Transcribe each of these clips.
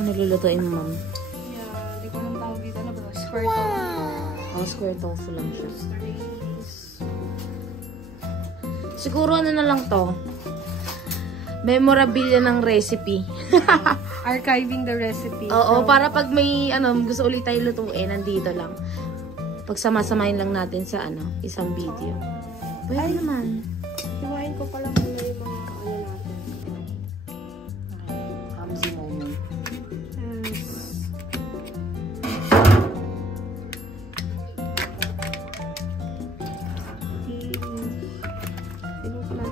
Ano lulutuin mo, ma'am? Yeah, hindi ko lang tawag dito na ba? Square tofu. Oh, square tofu lang siya. Strawberries. Siguro ano na lang to. Memorabilia ng recipe. Archiving the recipe. Oo, para pag may gusto ulit tayo lutuin, nandito lang. Pagsama-samahin lang natin sa isang video. Pwede naman. Iwain ko pala muna yung mga natin. Hamsi moment. Yes.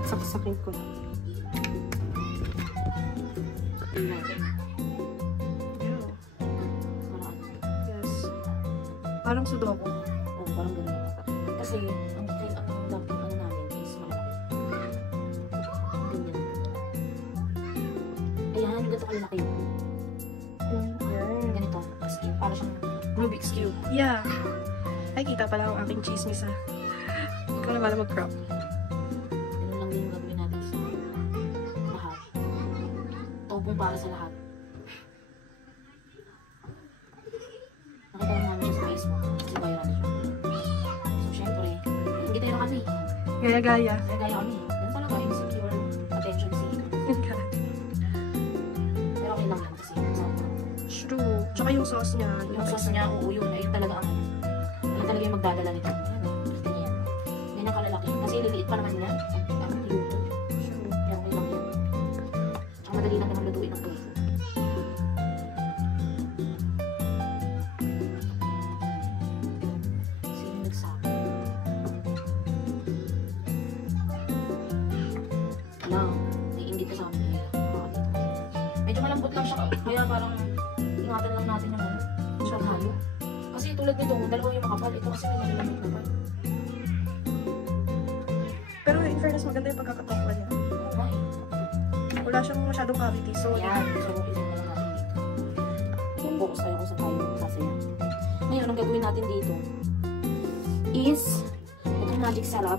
Saksakin ko lang. Yes. Parang sudoku. Oo, parang ganun. Kasi, ang namin is malaki. Ganyan. Ayan, ganito kalaki. Ganito. As in, para siyang Rubik's Cube. Yeah. Ay, kita pala ang aking chismis ha. Ikaw na pala mag-crop. Ganun lang din yung gagawin natin sa lahat. Tobong para sa lahat. Nakita lang namin siya sa Facebook. Kasi viral siya. So, syempre, hindi tayo kami. Gaya-gaya. Gaya kami. Ganun talaga, insecure, attention seeker. Pero okay lang yan kasi. True. Tsaka yung sauce niya. Yung sauce niya, oo, yun talaga ang yun talaga yung magdadala nito. Ayan, ganyan. Ganyan kalalaki. Kasi liliit pa naman nila. Ang luto. Kaya okay lang yan. Tsaka madali lang naman lutuin ang tofu. Sino nagsabi? Wala. Naiingit ka sa amin. Medyo malambot lang siya. Kaya parang ingatan lang natin yung siya halo. Kasi tulad nito, dalawa yung makapal. Ito kasi may nalalamig na pa. Pero in fairness, maganda yung pagkakatokwa niya. Okay. Wala siyang masyadong cavity. So, Yan. So, isip na lang natin dito. Focus tayo kung saan tayo sasaya. Ngayon, ang gagawin natin dito is itong magic sarap.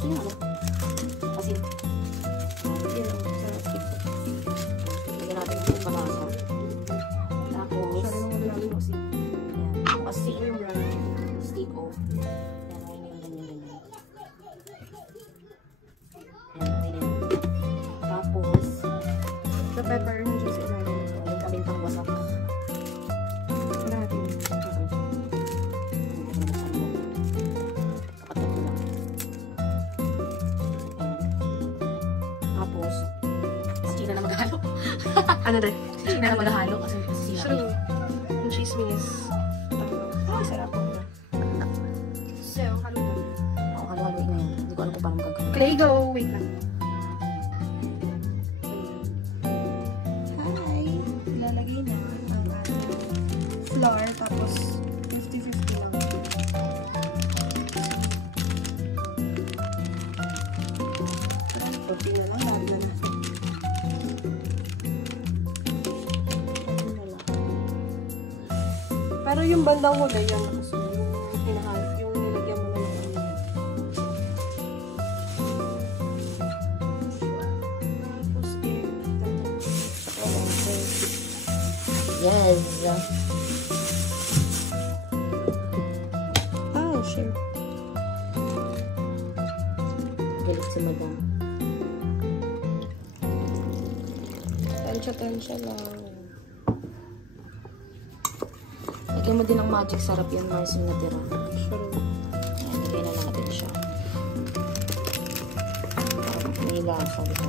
Yun ano? Kasi yun ang sarap. lagyan natin yung panasa. Tapos, Siya rin ang maglalaro kasi. yan. Yung asin, stick off. Yan, okay na yung ganyan-ganyan. Yan, okay na yan. Tapos, The pepper na dyan sa ilalim. yung kamintang wasak. Natin. Tapos, si China na maghalo. Ano din? Si China na maghalo kasi siya. True. Yung chismis. Ay, sarap po. So, halo na. Oo, halo-haloin na yan. Hindi ko alam kung paano magagawin. Clay, go! Wait lang. Hi! Ilalagay na ang flour, tapos 50-50 lang. Parang 40 na lang, lalo na. Pero yung bandang huli, yan nakasunod. Yung pinahal, yung nilagyan mo na lang. Tapos, Yes. oh, sure. Galit si madam. Tansya lang. Lagyan mo din ng magic sarap yan, Mars, yung natira. Sure. Ayan, lagyan na natin siya. Parang may lasa dito.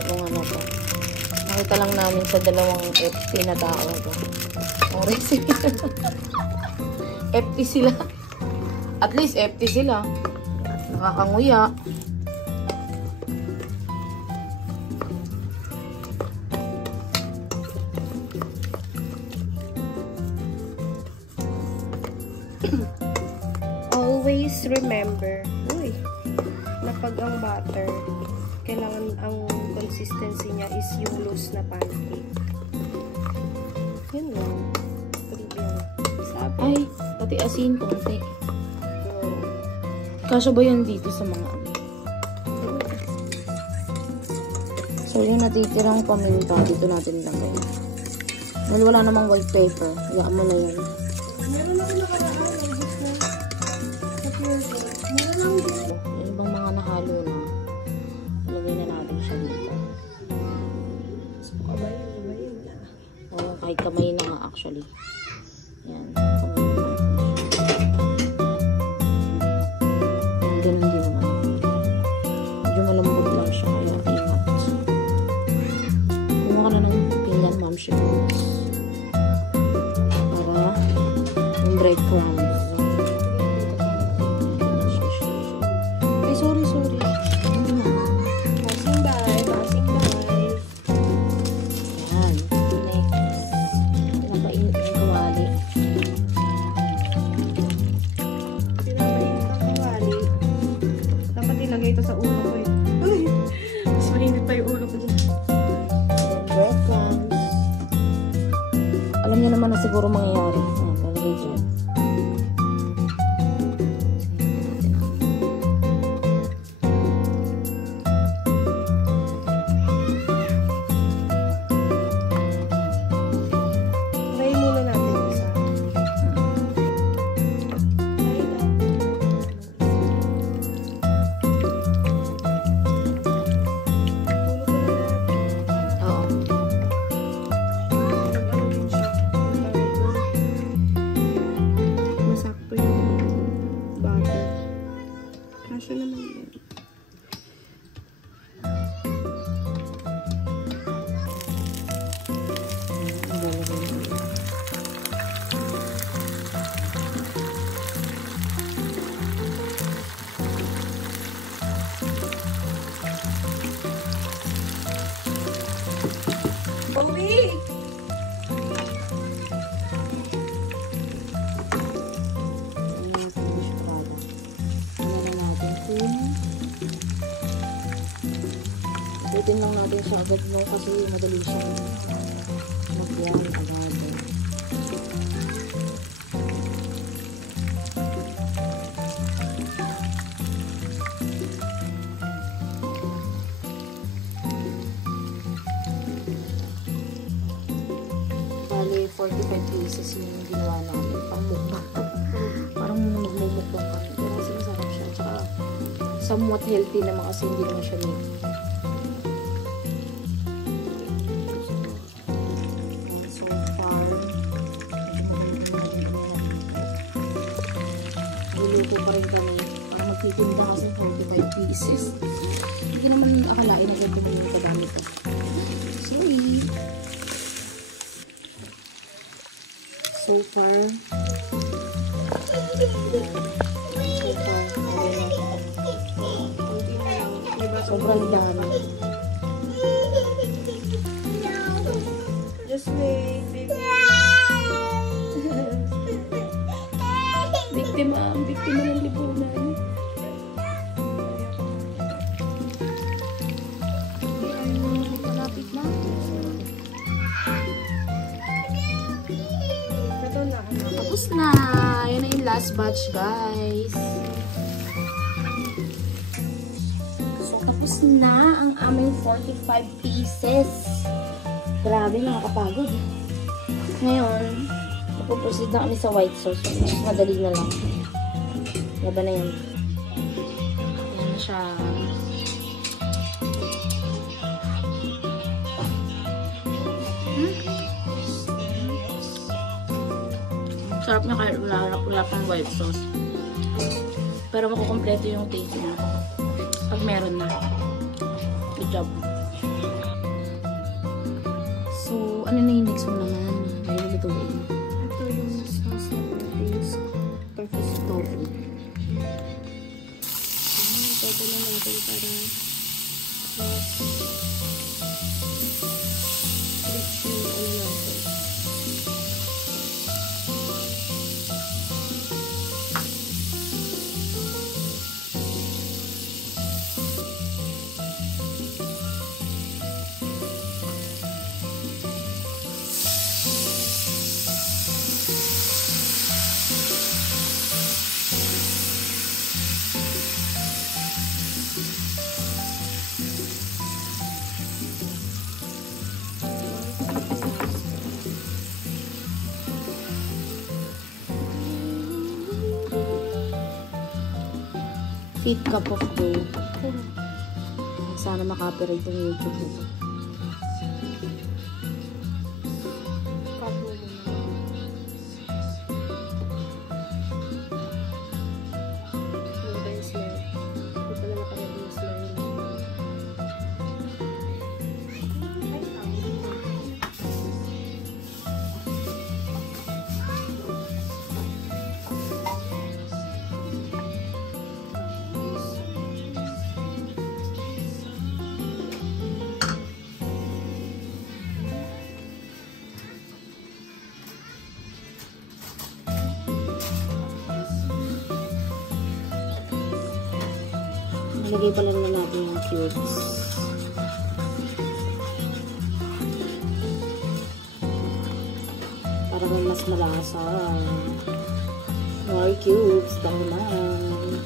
So, ano to? Nakita lang namin sa dalawang FT na tao ito. Ang recipe. FT sila. At least FT sila. Nakakanguya. Always remember, na pag ang butter, kailangan ang consistency niya is yung loose na pancake. Yun lang. Sabi. Ay, pati asin konti. Kasya ba yan dito sa mga ano? So, yung natitirang paminta, dito natin lagay. Dahil wala namang white paper. Hayaan mo na yun. Meron ako nakaraan. Meron lang din. Yung ibang mga nahalo na, ilagay na natin siya dito. Kamay na. Oo, kahit kamay na nga actually. Yan. Ganun din naman. Medyo malambot lang siya, kaya ingat. Kumuha ka na ng pinggan, ma'am, shivers. Para yung breadcrumbs. Ay, sorry. Hindi na. Passing by. Yan. Next. Pinapainit yung kawali. Pinapainit ang kawali. Dapat ilagay ito sa ulo ko eh. Uy! Mas mainit pa yung ulo ko dyan. Breadcrumbs. Alam niyo naman na siguro mangyayari. Ayan, lalagay dyan. Try muna natin isa. Try natin. Ulo ko na natin. Oo. Ano din siya? Masakto yung butter. Kasya naman yun. Lalagay mo. Bobby! Putin lang natin siya agad mo kasi madali siya mag-buwan agad. Bali, 45 pieces yung ginawa namin. Pang mukbang. Parang magmumukbang kami. Pero kasi masarap siya. Tsaka somewhat healthy naman kasi hindi naman siya meat. So far, niluto pa rin kami. Para magtitinda kasi 45 pieces. Hindi ko naman akalain na ito yung kadami ko. Sorry. So far, sobrang dami. Just wait, baby. Biktima ng lipunan. Malapit na. Ito na. Tapos na. Yan na yung last batch, guys. So, tapos na ang aming 45 pieces. Grabe, nakakapagod. Ngayon, mapuproceed na kami sa white sauce. Mas madali na lang. Laban na yan. Yan na siya. Sarap niya kahit wala pang white sauce. Pero makukompleto yung taste niya pag meron na. Good job. So, ano na yung next mo naman? Nilulutuin. Ito yung sauce natin. Tofu. Ito na natin para crispy ano natin. Feed cup of dough. Sana makapirate yung YouTube nito. Ilagay pala na natin yung cubes. Para may mas malasa. More cubes. Dahan.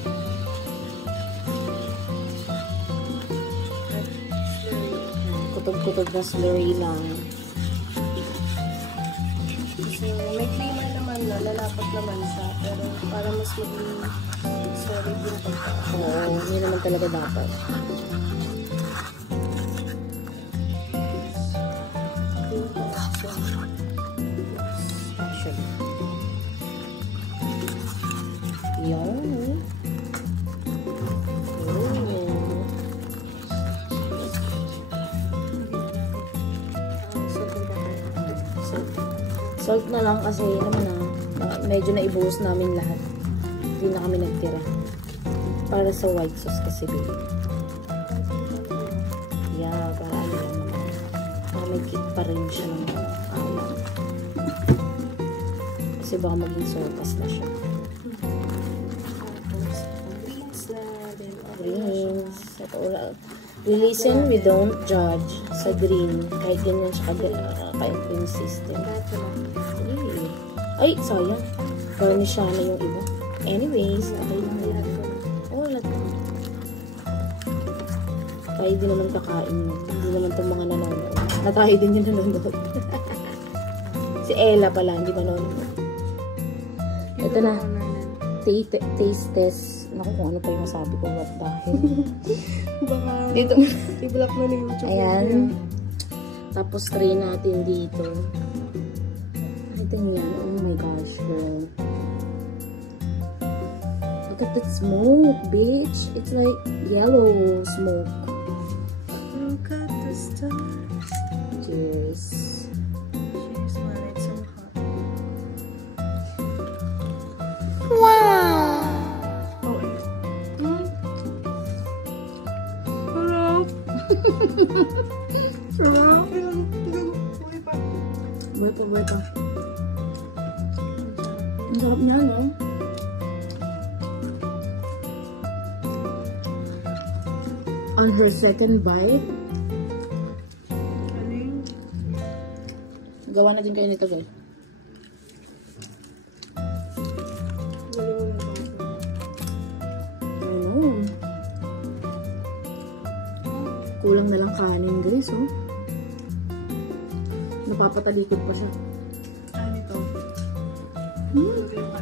Kutob-kutob na slurry lang. So, may creamer naman na, lalapat naman siya. Pero para mas maging solid yung pagka. Oo, hindi naman talaga dapat. Actually. Yun. Salt na lang kasi naman medyo naibuhos namin lahat. Hindi na kami nagtira. Para sa white sauce kasi baby. Yeah, para ano lang naman. Para may kick pa rin siya ng alam. Kasi baka maging sopas na siya. Greens na din. Greens. We listen, we don't judge. Sa green. Kahit ganyan siya ka-consistent. Ay, sayang. Garnish siya na yung iba. Anyways, okay lang yan. Oh, lahat ko. Tayo din naman kakain. Hindi naman itong mga nanonood. Na tayo din yung nanonood. Si Ella pala, hindi manonood. Ito na. Taste test. Naku, kung ano pa yung masabi ko. What dahil. Baka dito. i-block na ni YouTube. Ayan. Tapos try natin dito. Ito yan. Oh my gosh, girl. Look at that smoke, bitch. It's like yellow smoke. Look at the stars. Cheers. Cheers, man. It's so hot. Wow! Okay. Sarap. Sarap. Buhay pa. Buhay pa. Ang sarap niya, no? On her second bite, gawa na din kayo nito, guys. Kulang na lang kanin, Grace, oh. Napapatalikod pa siya. Ano ito? Hmm.